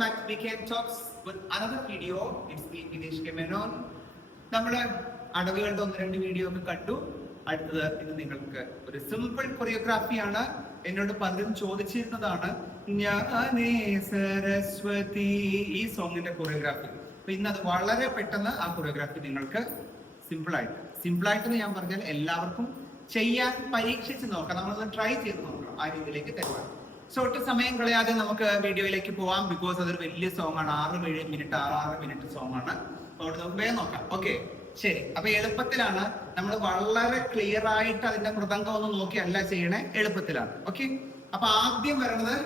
back to BKM Talks with another video. It's me, Vinesh K. Menon. നമ്മൾ അടവുകളുടെ 1-2 video ഒക്കെ കണ്ടു. അടുത്തത് ഇത് നിങ്ങൾക്ക് ഒരു സിമ്പിൾ കൊറിയോഗ്രാഫിയാണ്. എന്നോട് പലരും ചോദിച്ചിരുന്നതാണ് ഞാനേ സരസ്വതി ഈ സോങ്ങിന്റെ കൊറിയോഗ്രാഫി. അപ്പൊ ഇന്ന് അത് വളരെ പെട്ടെന്ന് ആ കൊറിയോഗ്രാഫി നിങ്ങൾക്ക് സിമ്പിളായിട്ട് ഞാൻ പറഞ്ഞാൽ എല്ലാവർക്കും ചെയ്യാൻ പരീക്ഷിച്ച് നോക്കാം. നമ്മളത് ട്രൈ ചെയ്ത് നോക്കണം. ആ രീതിയിലേക്ക് തരുവാണ്. സോ ഒട്ടും സമയം കളയാതെ നമുക്ക് വീഡിയോയിലേക്ക് പോവാം. ബിക്കോസ് അതൊരു വലിയ സോങ് ആണ്. 6 മിനിറ്റ് സോങ് ആണ്. അതുകൊണ്ട് നമുക്ക് വേഗം നോക്കാം. ഓക്കെ, ശരി. അപ്പൊ എളുപ്പത്തിലാണ്. നമ്മൾ വളരെ ക്ലിയർ ആയിട്ട് അതിന്റെ മൃദംഗം ഒന്ന് നോക്കിയല്ല ചെയ്യണേ, എളുപ്പത്തിലാണ്. ഓക്കെ, അപ്പൊ ആദ്യം വരുന്നത്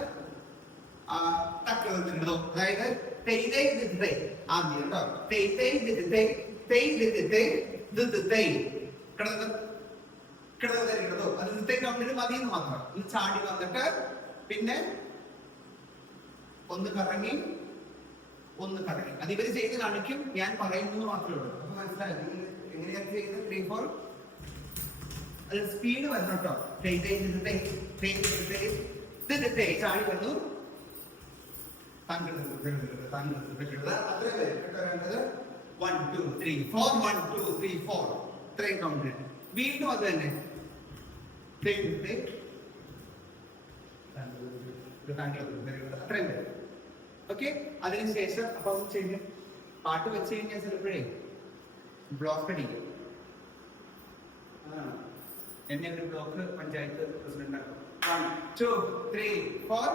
അതായത് ആദ്യം അത് മതിയെന്ന് മാത്രം. ഒന്ന് ചാടി വന്നിട്ട് പിന്നെ ഒന്ന് കറങ്ങി. അത് ഇവര് ചെയ്ത് കാണിക്കും, ഞാൻ പറയുന്നത് മാത്രമേ ഉള്ളൂ. അപ്പൊ മനസ്സിലായി എങ്ങനെയാണ് ചെയ്യുന്നത്. 3, 4 അത് സ്പീഡ് വരണം കേട്ടോ. ചാടി വന്നു. അത്രേ വേണ്ടത്. 1 2 3 4 1 2 3 4 ഇത്രയും കൗണ്ട്. വീണ്ടും അത് തന്നെ. ഓക്കെ, അതിനുശേഷം അപ്പൊ ചെയ്യും പാട്ട് വെച്ച് കഴിഞ്ഞാൽ ചിലപ്പോഴേ ബ്ലോക്ക് അടിക്കും. എന്നെ ഒരു ബ്ലോക്ക് പഞ്ചായത്ത് പ്രസിഡന്റ് ആക്കും. 1 2 3 4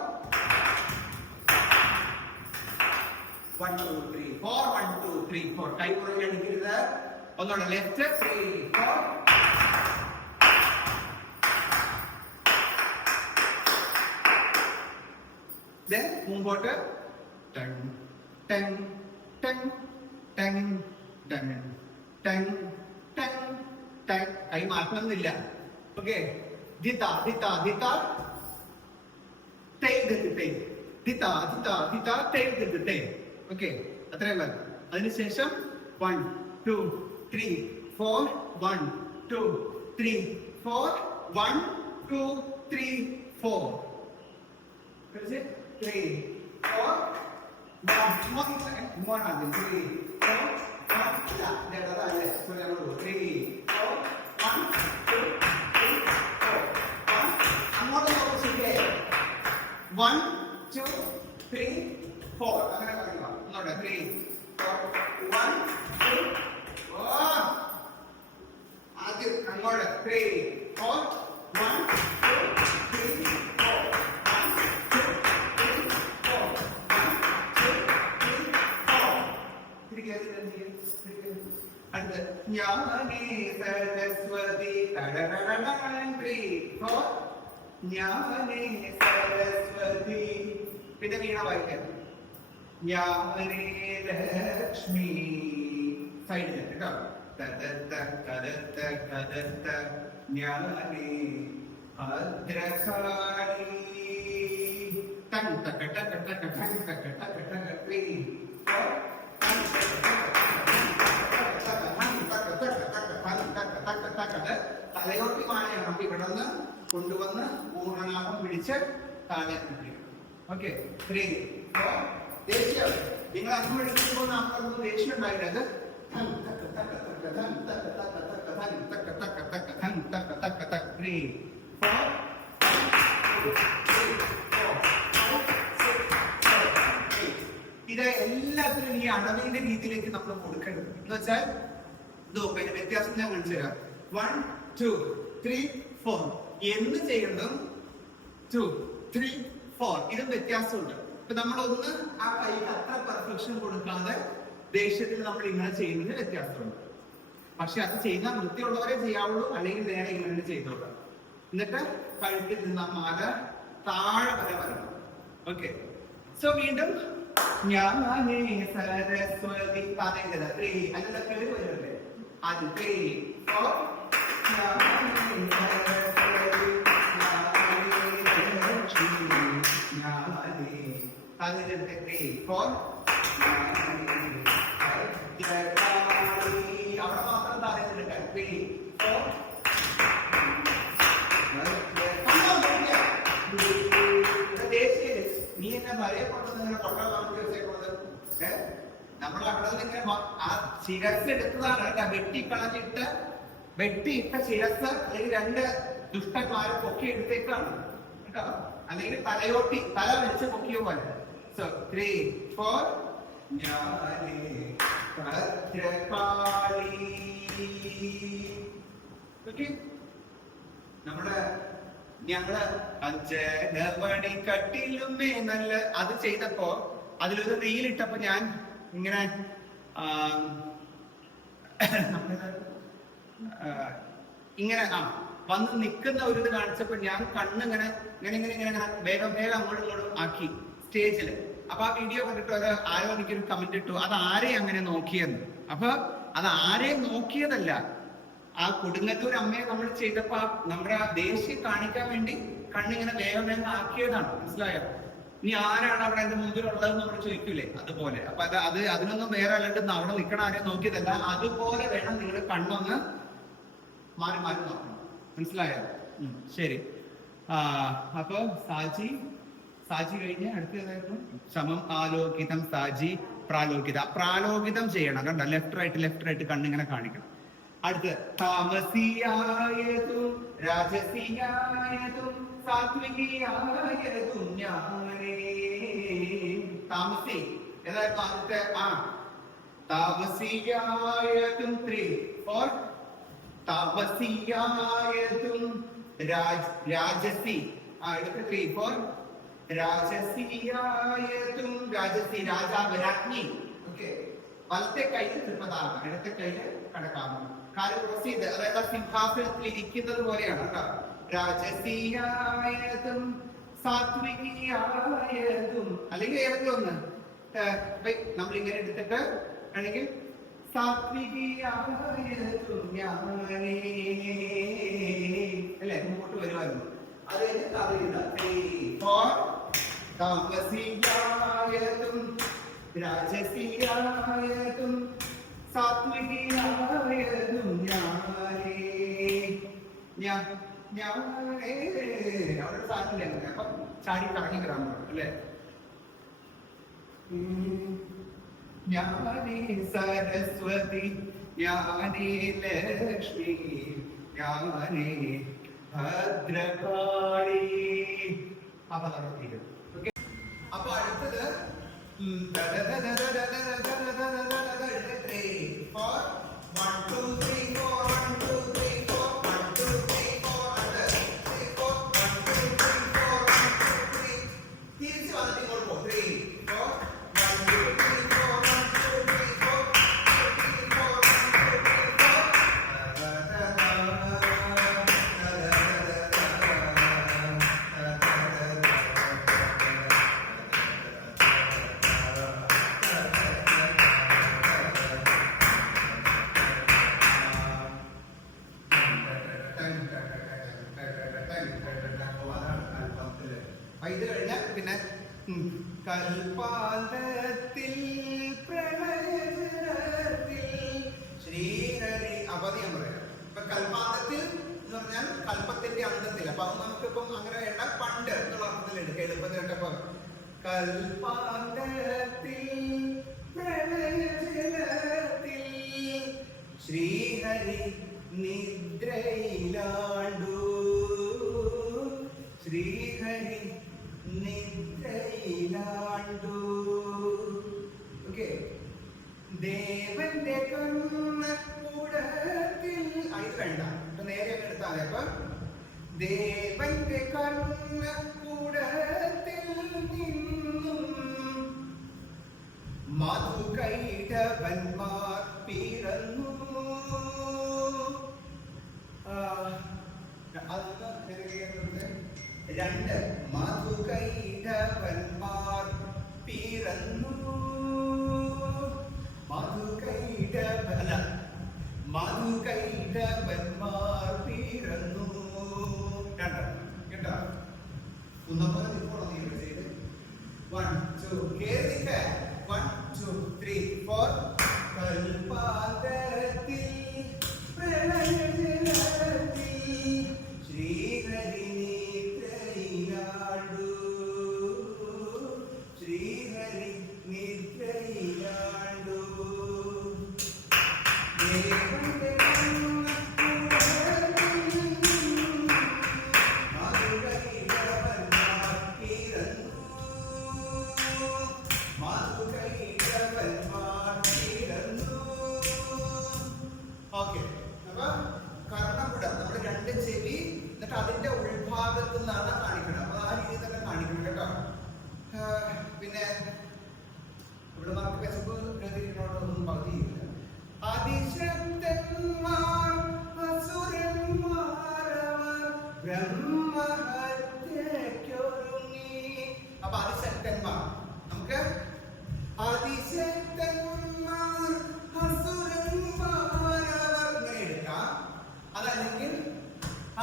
1 2 3 4 1 2 3 4 കൈ പുറകെ അടിക്കരുത്. ഒന്നോടെ ലെഫ്റ്റ് 3 4 മുമ്പോട്ട്. കൈ മാറ്റണമെന്നില്ല. Okay, okay, അത്രയല്ല. അതിനുശേഷം 1 2 3 4 1 2 3 4 1 2 3 4 3 4 more than 3 4 1 3 4 1 2 3 4 അങ്ങോട്ട് നോക്കിക്കേ. 1 2 3 4 അങ്ങനെ പറയുക. ഒന്നോടെ 3 4 1 2 ആദ്യം അങ്ങോട്ട് 3 4 1 2 3 4 ജ്ഞാനേ സരസ്വതി ജ്ഞാനേ സരസ്വതി. പിന്നെ വീണ വായിക്കാം. ജ്ഞാനേ ലക്ഷ്മി സൈഡിൽ കേട്ടോ. ജ്ഞാനേ ഭദ്രകാളി തലയോട്ടി മാനയാണ്. അപ്പൊ ഇവിടെ നിന്ന് കൊണ്ടുവന്ന് പൂർണ്ണനാമം പിടിച്ച് താഴെ പിടിക്കും. ഓക്കെ, 3 4 ദേഷ്യം. നിങ്ങൾ അന്ന് എടുക്കുമ്പോൾ നമുക്കൊന്നും ദേഷ്യം ഉണ്ടായിരുന്നത്. ഇത് എല്ലാത്തിനും ഈ അടവിന്റെ രീതിയിലേക്ക് നമ്മൾ കൊടുക്കേണ്ടത്. എന്ന് വെച്ചാൽ ഇതിന്റെ വ്യത്യാസം ഞാൻ മനസ്സിലാക്കാം. 1 2 3 4 എന്ന് ചെയ്യണം. 2 3 4 ഇതും വ്യത്യാസമുണ്ട്. ഇപ്പൊ നമ്മളൊന്ന് ആ കൈക്ക് അത്ര പെർഫെക്ഷൻ കൊടുക്കാതെ ദേഷ്യത്തിൽ നമ്മൾ ഇങ്ങനെ ചെയ്യുന്നതിന് വ്യത്യാസമുണ്ട്. പക്ഷെ അത് ചെയ്താൽ വൃത്തിയുള്ളവരെ ചെയ്യാവുള്ളൂ, അല്ലെങ്കിൽ നേരെ ഇങ്ങനെ ചെയ്തോളാം. എന്നിട്ട് കഴുത്തിൽ നിന്ന് മാല താഴെ വരെ വരണം. ഓക്കെ, സോ വീണ്ടും ജ്ഞാനേ സരസ്വതി പറയുന്നത് 3 അതിന്റെ പേര് വരുമല്ലേ. അത് 3 4 അതിന്റെ 3 4 അവിടെ മാത്രം താഴെ 3 4 നീ എന്നെ വരയെ കൊണ്ടുവന്ന് കൊണ്ടുവന്നത് നമ്മൾ അവിടെ നിന്ന് ഇങ്ങനെ ആ ശിരസ് എടുത്തതാണ് കേട്ടോ. വെട്ടിയിട്ട ശിരസ് അല്ലെങ്കിൽ 2 ദുഷ്ടന്മാരെ പൊക്കി എടുത്തേക്കാണ് കേട്ടോ. അല്ലെങ്കിൽ തല വെച്ച് പൊക്കിയ പോലെ. സോ 3, 4 ഞങ്ങള് 5 മണിക്കട്ടിലുമേ നല്ല അത് ചെയ്തപ്പോ അതിലൊരു റീലിട്ടപ്പോ ഞാൻ ഇങ്ങനെ ഇങ്ങനെ വന്ന് നിൽക്കുന്ന ഒരു ഇത് കാണിച്ചപ്പോ ഞാൻ കണ്ണിങ്ങനെ ഇങ്ങനെ വേഗം അങ്ങോട്ടും ഇങ്ങോട്ടും ആക്കി സ്റ്റേജില്. അപ്പൊ ആ വീഡിയോ കണ്ടിട്ട് ആരോ എനിക്കൊരു കമന്റ് ഇട്ടു, അത് ആരെയും അങ്ങനെ നോക്കിയെന്ന്. അപ്പൊ അത് ആരെയും നോക്കിയതല്ല, ആ കൊടുങ്ങല്ലൂർ അമ്മയെ നമ്മൾ ചെയ്തപ്പോ നമ്മുടെ ആ ദേഷ്യം കാണിക്കാൻ വേണ്ടി കണ്ണിങ്ങനെ വേഗം ആക്കിയതാണ്. മനസ്സിലായോ? ഇനി ആരാണ് അവിടെ എന്റെ മുമ്പിലുള്ളതെന്ന് നമ്മൾ ചോദിക്കൂലേ, അതുപോലെ. അപ്പൊ അതിനൊന്നും വേറെ അല്ലാണ്ട് അവിടെ നിൽക്കണ ആരെയും നോക്കിയതല്ല, അതുപോലെ വേണം നിങ്ങൾ കണ്ണൊന്ന് മാറി നോക്കണം. മനസ്സിലായോ? ശരി. അപ്പൊ സാജി കഴിഞ്ഞ് അടുത്തതായിരുന്നു സമം ആലോകിതം സാജി പ്രാലോകിതം ചെയ്യണം. കണ്ട ലെഫ്റ്റ് റൈറ്റ് കണ്ണിങ്ങനെ കാണിക്കണം. അടുത്ത് താമസിയായതും രാജസിയായതും സാത്വികിയായതും ഞാനേ. താമസി ഏതായിരുന്നു ആദ്യത്തെ? താമസിയായതും 3, 4 താപസിയായതും രാജസി. എടുത്ത് 3, 4 രാജസിയായതും രാജാവ് രാജ്ഞി. ഓക്കെ. വലത്തെ കയ്യിൽ തൃപ്പതാമ, ഇടത്തെ കയ്യില് കടക്കാമം. കാര്യം ക്രോസ് ചെയ്ത്, അതായത് സിംഹാസനത്തിൽ ഇരിക്കുന്നത് പോലെയാണ് കേട്ടോ. രാജസിയായതും സാത്വികിയായതും, അല്ലെങ്കിൽ ഏതെങ്കിലും ഒന്ന് നമ്മൾ ഇങ്ങനെ എടുത്തിട്ട് ആണെങ്കിൽ സാത്വികിയായതും ഞാനേ അല്ലെ, മുമ്പോട്ട് വരുമായിരുന്നു. അത് താമസിയായതും രാജസിയായതും സാത്വികിയായതും ഞാനേ അവിടെ സാധിക്കില്ല. അപ്പൊ ചാടി കറങ്ങി വരാൻ പറ്റും അല്ലെ. ജ്ഞാനേ സരസ്വതി ജ്ഞാനേ ലക്ഷ്മി ജ്ഞാനേ ഭദ്രകാളി. അപ്പൊ തീരും. ഓക്കെ. അപ്പൊ അടുത്തത് 1 2 3 4 1 2 3 4 1 2 3 4 3 4 1 2 3 4 1 2 3 തിരിച്ച് വന്നിട്ട് ഇങ്ങോട്ട് പോ. 3 4 1 2 3 4 1 2 3 4 3 4 ഇത് കഴിഞ്ഞാൽ പിന്നെ കൽപ്പാന്തത്തിൽ പ്രണയത്തിൽ ശ്രീഹരി. അപ്പൊ അത് ഞാൻ പറയാം. ഇപ്പൊ കൽപ്പാന്തത്തിൽ എന്ന് പറഞ്ഞാൽ കൽപ്പത്തിന്റെ അന്തത്തിൽ. അപ്പൊ അത് നമുക്കിപ്പം അങ്ങനെ വേണ്ട, പണ്ട് എന്നുള്ള അർത്ഥത്തിൽ എടുക്കുക, എളുപ്പത്തിൽ കേട്ടപ്പോ. കൽപ്പാന്തത്തിൽ പ്രണയത്തിൽ ശ്രീഹരി നിദ്രയിലാണ്ടു ശ്രീഹരി നിദ്രയിലാണ്ടു. ഓക്കെ. ദേവന്റെ കർണകൂടത്തിൽ ഇത് വേണ്ട, നേരെ എടുത്താൽ മതി. അപ്പൊ ദേവന്റെ കർണകൂടത്തിൽ നിന്നും മധുകൈടവന്മാർ പിറന്നു. രണ്ട് മധുകൈടവന്മാർ പിറന്നു. മധുകൈടവന്മാർ പിറന്നു. കേട്ടോ? ഒന്നപോലെ നിൽക്കണോ നീ ചെയ്ത്? 1 2 കേറിക്ക. 1 2 3 4 കൽപ്പാന്തത്തിൽ പ്രണയജലത്തിൽ ശ്രീഹരി നിദ്രയിലാണ്ടു എന്നിട്ട് അതിന്റെ ഉൾഭാഗത്തു നിന്നാണ് കാണിക്കുന്നത്. അപ്പൊ ആ രീതിയിൽ തന്നെ കാണിക്കണം കേട്ടോ. പിന്നെ ഇവിടെ നമുക്ക് വിശപ്പ് ഒന്നും പകുതിയില്ല. അതിശക്തന്മാർ അസുരന്മാരവർ ബ്രഹ്മഹത്യയ്ക്കൊരുങ്ങി. അപ്പൊ അതിശക്തന്മാർ, നമുക്ക് അതിശക്തന്മാർ അസുരന്മാരവർ ഇങ്ങനെ എടുക്കാം. അതല്ലെങ്കിൽ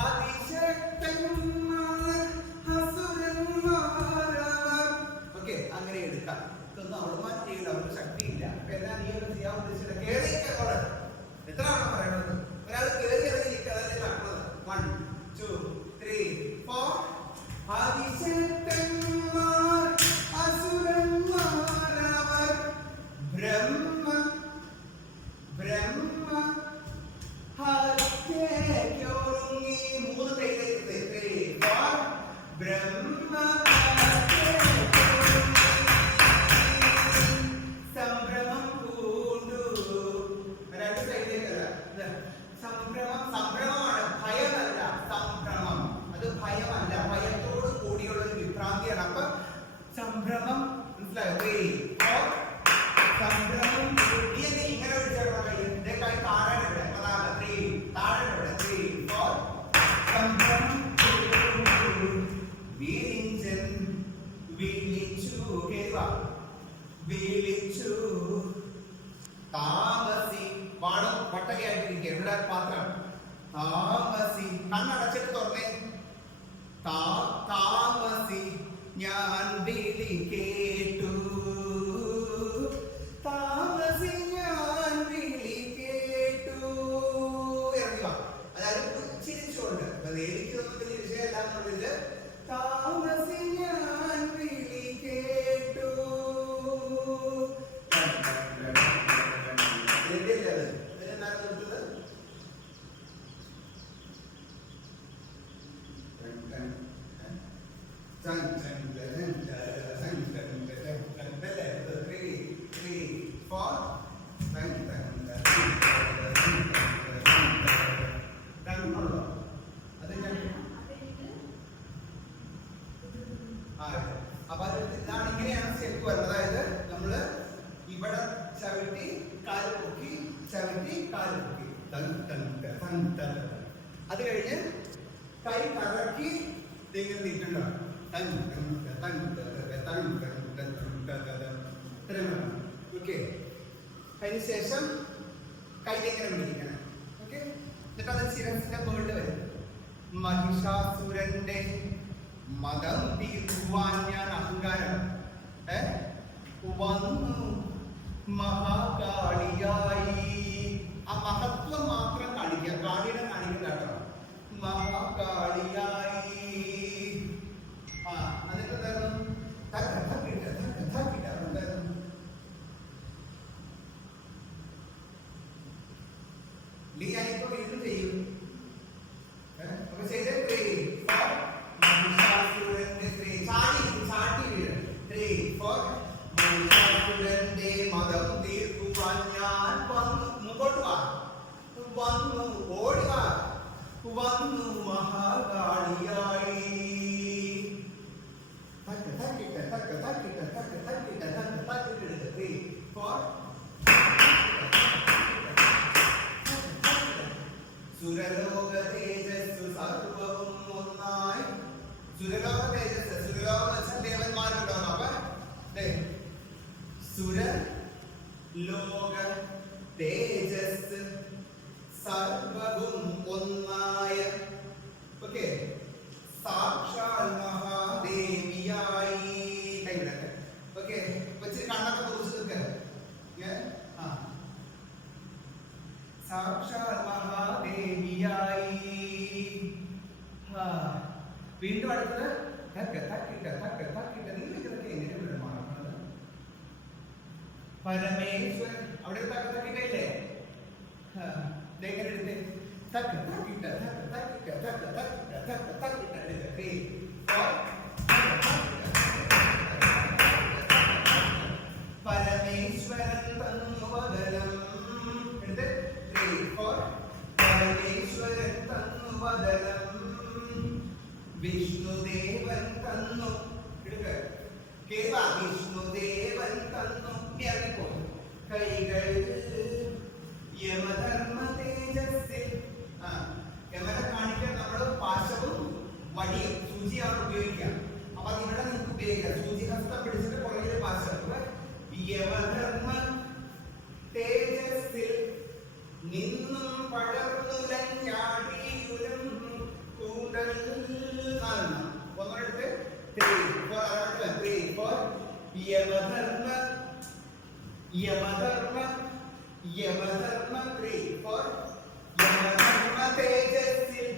അതിശക്തന്മാർ അസുരന്മാരവർ. ഓക്കെ, അങ്ങനെ എടുക്കാം. ഇതൊന്നും അവിടെ മാറ്റിയില്ല, അവർക്ക് ശക്തിയില്ല. അപ്പൊ എല്ലാം നീ ഒന്ന് ചെയ്യാൻ ഉദ്ദേശിച്ചില്ല. കേറിക്കോളെ എത്ര ആണോ പറയണത്? ഒരാൾ കേറി ഇറങ്ങിയിരിക്കുക, അതല്ലേ നടക്കുന്നത്. 1 2 3 4. അതിശക്തന്മാർ അസുരന്മാരവർ ബ്രഹ്മഹത്യയ്ക്കൊരുങ്ങി. 3 പേരിലേക്ക് സംഭ്രമം പൂണ്ടു. 2 സൈഡിലേക്കല്ല, സംഭ്രമമാണ്, ഭയമല്ല. സംഭ്രമം അത് ഭയമല്ല, ഭയത്തോട് കൂടിയുള്ള ഒരു വിഭ്രാന്തിയാണ്. അപ്പൊ സംഭ്രമം, മനസ്സിലായോ? സംഭ്രമം ഇങ്ങനെ വിളിച്ചാൽ താഴെ താഴെ 3 4. സംഭ്രമം വിളിച്ചു താമസി. പാടും വട്ടകയായിട്ടിരിക്കുക. ഇവിടെ പാത്രം താമസി. കണ്ണടച്ചിട്ട് തുറന്നേ. താമസി ഞാൻ വിളി കേട്ടു. താമസി ഞാൻ വിളി കേട്ടു. ഇറങ്ങുക. അതായത് ചിരിച്ചുകൊണ്ട്. എനിക്കൊന്നും വലിയ വിഷയമല്ല. താമസി ഞാൻ വിളി കേട്ടു. അപ്പൊ ഇതാണ്, ഇങ്ങനെയാണ് സ്റ്റെപ്പ് വരുന്നത്. അതായത് നമ്മള് ഇവിടെ ചവിട്ടി കാല് പൊക്കി, ചവിട്ടി കാല് പൊക്കി, അത് കഴിഞ്ഞ് കൈ കറക്കി ഇങ്ങനെ നീട്ടുണ്ടാവും. ഓക്കെ, അതിനുശേഷം കൈ ഇങ്ങനെ പിടിക്കണം. ഓക്കെ, എന്നിട്ട് അത് ശിരസിന്റെ മുകളിൽ വരും. മഹിഷാസുരന്റെ മതം തീർക്കുവാൻ ഞാൻ അഹങ്കാരം വന്നു മഹാകാളിയായി. ആ മഹത്വം മാത്രം കാണിക്കുക, കാളിയുടെ കാണിക്കുന്ന കേട്ടോ. മഹാകാളിയായി. എന്നിട്ട് എന്തായിരുന്നു? ഞാനിപ്പോ വീണ്ടും ചെയ്യും. അപ്പൊ ചെയ്തേ മതം തീർക്കുവാൻ ഞാൻ വന്നു. മുമ്പോട്ട് വാ. വന്നു, ഓടുക. വന്നു മഹാകാളിയായി. സുരലോക തേജസ് സർവവും ഒന്നായി. സുരലോക തേജസ്, സുരലോകം വെച്ചാൽ ദേവന്മാരുണ്ടാവും. അപ്പൊ സുരലോക തേജസ് സർവവും ഒന്നായ. ഓക്കെ, സാക്ഷാൽ മഹാദേവിയായി. കൈവിടട്ടെ. ഓക്കെ, വെച്ചിട്ട് കണ്ണൊക്കെ കുറിച്ച് നിൽക്കുക. സാക്ഷാൽ മഹാദേവിയായി. വീണ്ടും അടുത്തത് എങ്ങനെ വിടമാറുന്നത്? പരമേശ്വരൻ. അവിടെ തക്കിട്ടേ എങ്ങനെ എടുത്തേ? പരമേശ്വരൻ തന്നുവദനം. എടുത്ത് 3 4. പരമേശ്വരൻ തന്നുവദനം വിഷ്ണുദേവൻ തന്നു കേവ വിഷ്ണുദേവൻ തന്നു ഇറങ്ങിപ്പോ കൈകൾ യമധർമ്മ തേജസ്സിൽ യമനെ കാണിക്കാൻ നമ്മൾ പാശവും വടിയും സൂചിയാണ് ഉപയോഗിക്കുക. അപ്പൊ ഇവിടെ നിങ്ങൾക്ക് ഉപയോഗിക്കാം. സൂചി ഹസ്തം പിടിച്ചിട്ട് പുറകില് പാശം. യമധർമ്മ തേജസ്സിൽ നിന്നും പടർന്നുലഞ്ഞാടിയുരം കൂടൽ ഒന്നെടുത്ത് യമധർമ്മ യമധർമ്മ യമധർമ്മ യമധർമ്മ തേജസ്സിൽ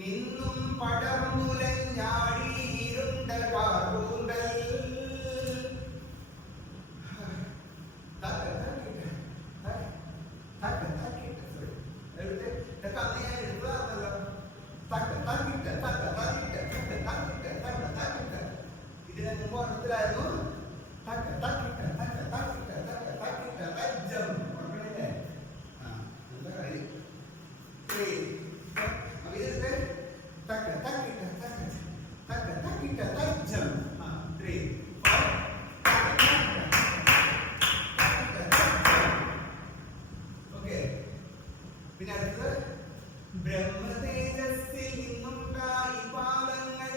നിന്നും പടർന്നുലഞ്ഞാടിയിരുണ്ട കൂടൽ ഇതിനെ മുമ്പ് മനസ്സിലായിരുന്നു. പിന്നെ അടുത്തത് ബ്രഹ്മതേജസ്സിൽ നിന്നുണ്ടായി പാദങ്ങൾ.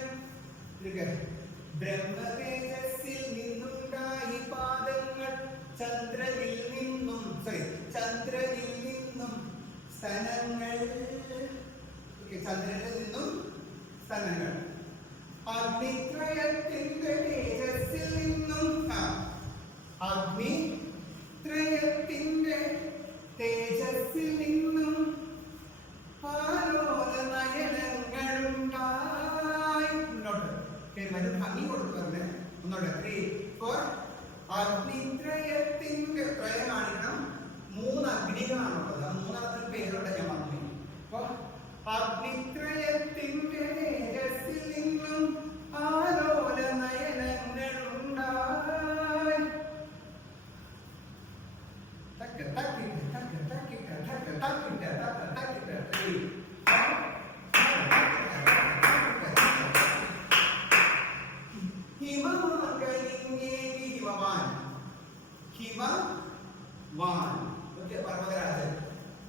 ബ്രഹ്മതേജസ്സിൽ നിന്നുണ്ടായി പാദങ്ങൾ ചന്ദ്രനിൽ നിന്നും ചന്ദ്രനിൽ നിന്നും സ്തനങ്ങൾ. ചന്ദ്രനിൽ നിന്നും സ്തനങ്ങൾ. അഗ്നിത്രയത്തിന്റെ തേജസ്സിൽ നിന്നും അഗ്നിത്രയത്തിന്റെ തേജസ്സിൽ നിന്നും ആലോല നയനങ്ങളുണ്ടായി. മുന്നോട്ട് ഭംഗി കൊടുക്കുന്നത് ഒന്നോട്ട് 3 4 അഗ്നിത്രയത്തിന്റെ ത്രയം കാണിക്കണം. 3 അഗ്നികളാണുള്ളത്. 3 പേരുടെ ഞാൻ പറഞ്ഞു. അപ്പൊ അഗ്നിത്രയത്തിന്റെ തേജസ്സിൽ നിന്നും ആലോല നയനങ്ങളുണ്ടായി.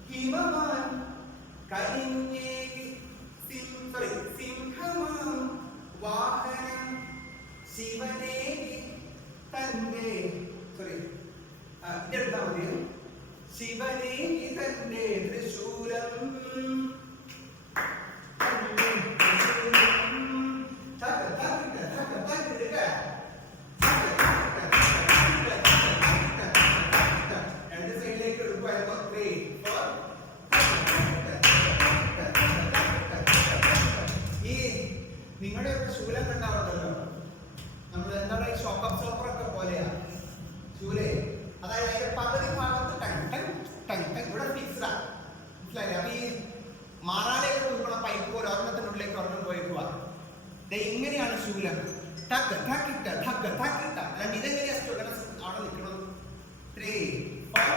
ഹിമവാൻ സിംഹമാം വാഹനം ശിവനേ തന്റെ എടുത്താൽ മതി. ശിവനേ തന്റെ തൃശൂലം രണ്ട് സൈഡിലേക്ക് എടുക്കുമായിരുന്നു. ഈ നിങ്ങളുടെ ശൂലം കണ്ടാവുന്നല്ലോ. നമ്മൾ എന്താണ് ഈ ഷോക്ക് അബ്സോർബർ ഒക്കെ പോലെയാ ശൂലേ. അതായത് അതിന്റെ പകുതി ഭാഗത്ത് ഇവിടെ ഫിക്സ്ഡാ. മനസ്സിലായില്ലേ? അപ്പൊ ഈ മാറാലേക്ക് കൊടുക്കുന്ന പൈപ്പ് പോലെ ഒരെണ്ണത്തിനുള്ളിലേക്ക് ഒരെണ്ണം പോയിട്ടുവാ. ഇങ്ങനെയാണ് ശൂലം. അല്ലാണ്ട് ഇതെങ്ങനെയാ അവിടെ നിൽക്കുന്നത്? 3 4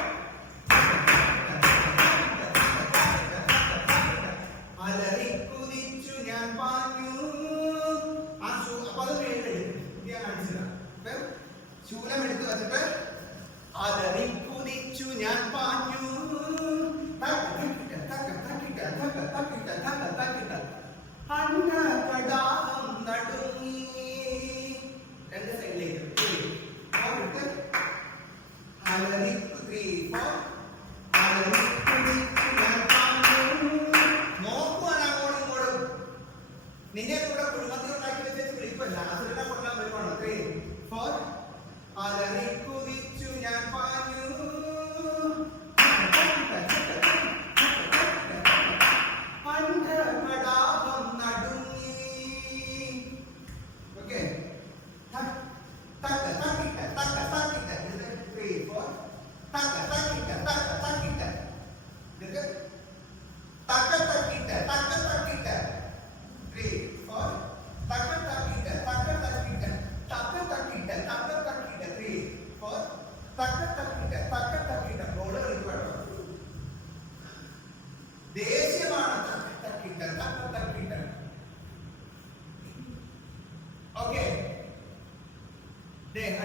അലറിക്കുതിച്ചു ഞാൻ പാഞ്ഞു. അപ്പൊ അത് ഞാൻ കാണിച്ചതാ. ശൂലം എടുത്തു വെച്ചിട്ട് അലറിക്കുതിച്ചു ഞാൻ പാഞ്ഞു. അന്നപടാഹം നടുങ്ങി. രണ്ട് സൈഡിലേക്ക് അലറി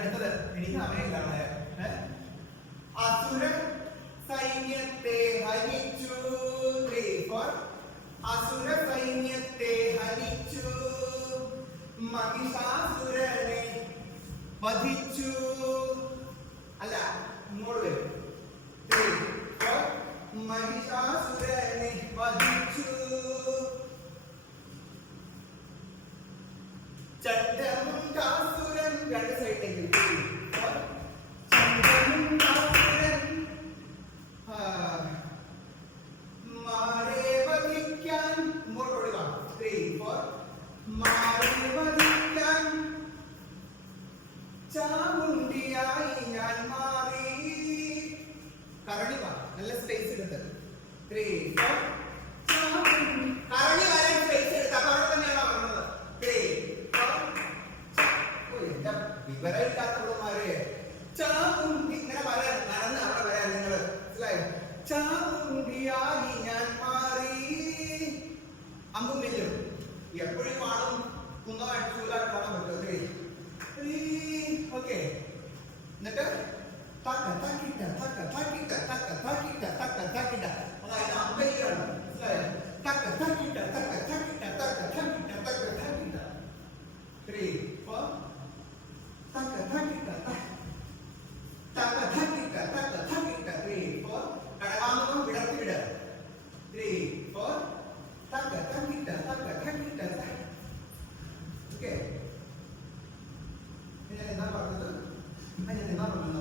അടുത്തത് എനിക്ക് സമയമില്ലാണ്. അസുര സൈന്യത്തെ ഹനിച്ചു. 3 4 അസുര സൈന്യത്തെ ഹനിച്ചു. മഹിഷാസുരനെ വധിച്ചു. അല്ല ഇങ്ങോട്ട് വരും. 3 4 മഹിഷാസുരനെ വധിച്ചു. ചണ്ഡമുണ്ടാസുരൻ രണ്ട് സൈഡിലേക്ക്. ചണ്ഡമുണ്ടാസുരൻ മാരെ വധിക്കാൻ. ഇങ്ങോട്ട് ഓടുക. 3 4 മാരെ വധിക്കാൻ ചാമുണ്ടിയായി ഞാൻ മാറി. കരടി വാ, നല്ല സ്പേസ് എടുത്ത്. 3 4 കരടി വരാൻ സ്പേസ് എടുത്ത്. അപ്പൊ അവിടെ തന്നെയാണോ പറഞ്ഞത്? 3 4 വിവരമില്ലാത്തവന്മാരെ ചാമുണ്ടി ഇങ്ങനെ വരാൻ നടന്ന് അവിടെ വരാൻ നിങ്ങള് മനസ്സിലായോ? ചാമുണ്ടിയായി ഞാൻ മാറി. അമ്പും വെല്ലും എപ്പോഴും ആളും കുന്നമായിട്ട് ചൂടായിട്ട് കാണാൻ പറ്റും. ഓക്കെ, എന്നിട്ട് അതായത് അമ്പലിയാണ്. മനസ്സിലായോ? 3 4 കടകാമം വിടർത്തി വിട. 3 4 ഓക്കെ. ഞാൻ എന്താ പറഞ്ഞത്? എന്താ പറഞ്ഞത്?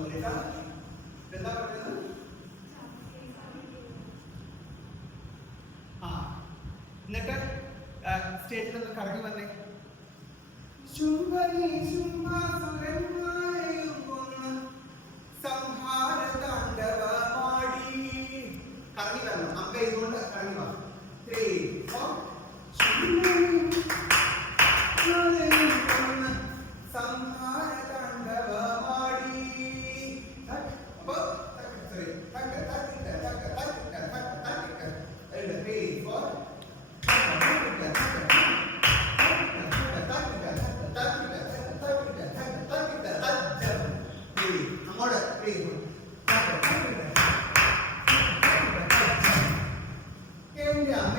എന്താ പറഞ്ഞത്? എന്നിട്ട് സ്റ്റേജിൽ ഒന്ന് കറങ്ങി വന്നേ. സംഹാര താണ്ഡവമാടി. കറങ്ങി വരണം. അമ്പ ഇതുകൊണ്ട് കറങ്ങി വാ. 3 4 സംഹാര താണ്ഡവമാടി. അപ്പൊ 3 4 അങ്ങോട്ട്. എന്റെ അമ്മ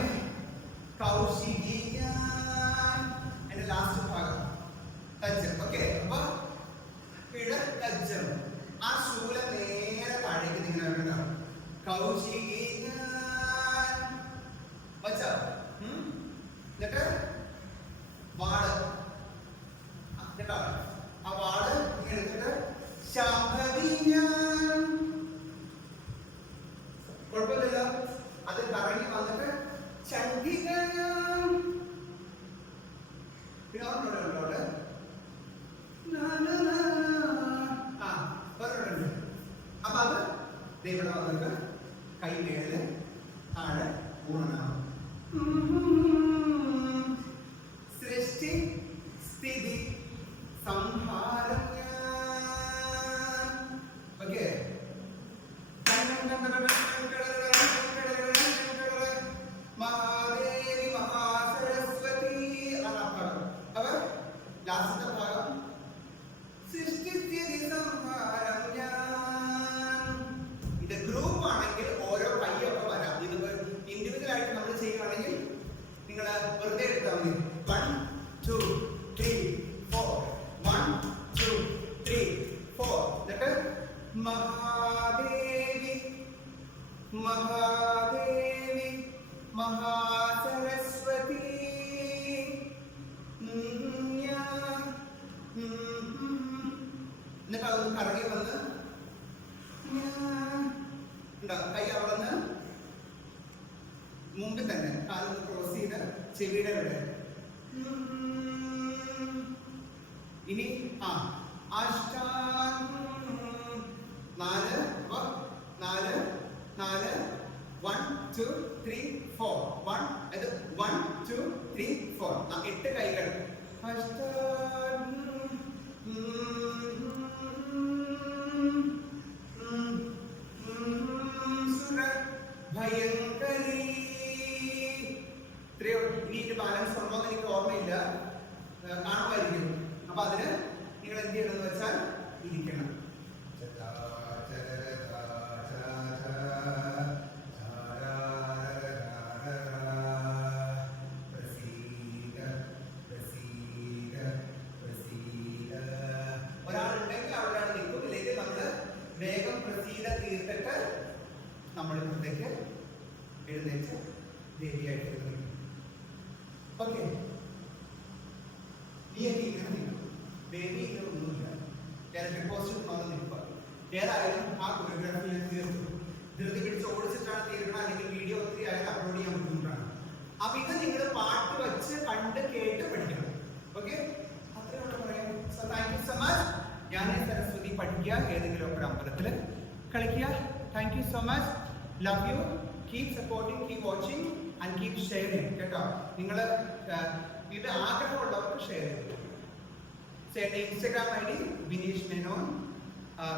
കൗശികി ഞാൻ. എന്റെ ലാസ്റ്റ് ഭാഗം കജ്ജം. ഓക്കെ, അപ്പൊ കജ്ജം. ആ ശൂലം നേരെ താഴേക്ക് നിങ്ങൾ എവിടെയാണ്? കൗശികി ഞാൻ വച്ചോ. എന്നിട്ട് വാള് കേട്ടോ. ആ വാള് ഇങ്ങനെ എടുത്തിട്ട് ശാംഭവി ഞാൻ. കുഴപ്പമില്ല. അത് കറങ്ങി വന്നിട്ട് ചണ്ഡിക ഞാൻ. പിന്നെ ഓർമ്മയുണ്ടോട് പറഞ്ഞിട്ടുണ്ട്. അപ്പൊ അത് ഇവിടെ വന്നിട്ട് കൈ മേളില് താഴെ പൂർണ്ണനാണ്. സൃഷ്ടി സ്ഥിതി സംഹാരം. ഓക്കെ, മഹാദേവി മഹാസരസ്വതി. അവർ ലാസ്റ്റത്തെ ഭാഗം സൃഷ്ടിസ്ഥിതി സംഹാരം ഞാൻ. ഇത് ഗ്രൂപ്പ് ആണെങ്കിൽ ഓരോ കൈയൊക്കെ വരാം. ഇത് ഇൻഡിവിജ്വൽ ആയിട്ട് നമ്മൾ ചെയ്യുകയാണെങ്കിൽ നിങ്ങൾ വെറുതെ എടുത്താൽ മതി. 1 2 3 4 1 2 3 4. എന്നിട്ട് മഹാദേവി മഹാദേവി മഹാസരസ്വതി. എന്നിട്ട് അതൊന്ന് കറങ്ങി വന്ന് കൈ അവിടെ നിന്ന് മുമ്പിൽ തന്നെ കാലൊന്ന് ക്രോസ് ചെയ്ത് ചെവിയുടെ ഇവിടെ. ഇനി അഷ്ടാം 4 4 4 1 2 3 4 1. അത് 1 2 3 4. 8 കൈകൾ. അഷ്ടാം ഭയങ്കരി. ഇത്രയോ. ഇനി ഇതിന്റെ ബാലൻസ് ഉണ്ടോ എന്ന് എനിക്ക് ഓർമ്മയില്ല, കാണുമായിരിക്കും. അപ്പൊ അതിന് നിങ്ങൾ എന്ത് ചെയ്യണമെന്ന് വെച്ചാൽ എഴുന്നേറ്റ് ദേവിയായിട്ട് നിൽക്കും. ഓക്കെ, നീയൊക്കെ ഇങ്ങനെ നിൽക്കും. ദേവി ഒന്നുമില്ല, ഡെപ്പോസിറ്റ് വന്ന് നിൽക്കുക. ഏതായാലും ആ കൊറിയോഗ്രാഫി തീർത്തു. ധൃതി പിടിച്ച് ഓടിച്ചിട്ടാണ് തീർക്കണം, അല്ലെങ്കിൽ വീഡിയോ ഒത്തിരി ആയാലും അപ്ലോഡ് ചെയ്യാൻ ബുദ്ധിമുട്ടാണ്. അപ്പൊ ഇത് നിങ്ങൾ പാട്ട് വെച്ച് കണ്ട് കേട്ട് പഠിക്കണം. ഓക്കെ, അത്രയുള്ള പറയാം. So thank you so much. ഞാൻ സരസ്വതി പഠിക്കുക, ഏതെങ്കിലും ഒക്കെ അമ്പലത്തിൽ കളിക്കുക. Thank you so much. Love you. Keep supporting, keep watching and keep sharing. കേട്ടോ, നിങ്ങൾ ഇത് ആഗ്രഹമുള്ളവർക്ക് ഷെയർ ചെയ്തു. എന്റെ Instagram I D Bineesh Menon,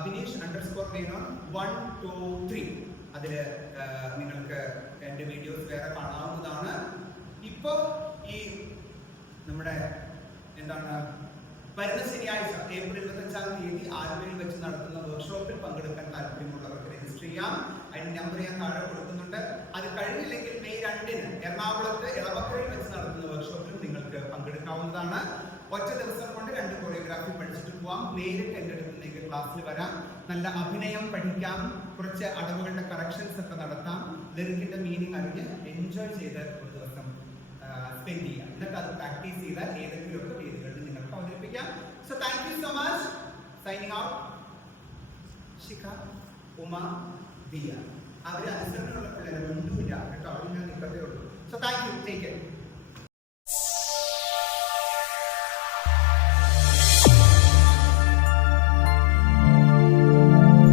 Bineesh Menon 123. അതില് നിങ്ങൾക്ക് എന്റെ വീഡിയോസ് വേറെ കാണാവുന്നതാണ്. ഇപ്പൊ ഈ നമ്മുടെ എന്താണ് വരുന്ന ശനിയാഴ്ച ഏപ്രിൽ 25-ാം തീയതി ആലുവയിൽ വെച്ച് നടത്തുന്ന വർക്ക്ഷോപ്പിൽ പങ്കെടുക്കാൻ താല്പര്യമുള്ളവർക്ക് രജിസ്റ്റർ ചെയ്യാം. അതിന്റെ നമ്പർ ഞാൻ താഴെ കൊടുക്കുന്നുണ്ട്. അത് കഴിഞ്ഞില്ലെങ്കിൽ മെയ് 2-ന് എറണാകുളത്ത് എളമക്കരയിൽ വെച്ച് നടത്തുന്ന വർക്ക്ഷോപ്പിൽ നിങ്ങൾക്ക് പങ്കെടുക്കാവുന്നതാണ്. ഒറ്റ ദിവസം കൊണ്ട് 2 കൊറിയോഗ്രാഫി പഠിച്ചിട്ട് പോവാം. നേരിട്ട് എൻ്റെ അടുത്തേക്ക് ക്ലാസ്സിൽ വരാം. നല്ല അഭിനയം പഠിക്കാം, കുറച്ച് അടവുകളുടെ കറക്ഷൻസ് ഒക്കെ നടത്താം, ലിറിക്കിന്റെ മീനിങ് അറിഞ്ഞ് എൻജോയ് ചെയ്ത് ഒരു ദിവസം സ്പെൻഡ് ചെയ്യാം. എന്നിട്ട് അത് പ്രാക്ടീസ് ചെയ്താൽ ഏതെങ്കിലുമൊക്കെ വേദികളിൽ നിങ്ങൾക്ക് അവതരിപ്പിക്കാം. So thank you so much. Signing out. Shikha, Uma, Diya. അവര് അനുസരണമുള്ള പിള്ളേരെ ഒന്നുമില്ല കേട്ടോ, അവർ ഞാൻ നിൽക്കത്തേ ഉള്ളൂ. So thank U. Take care.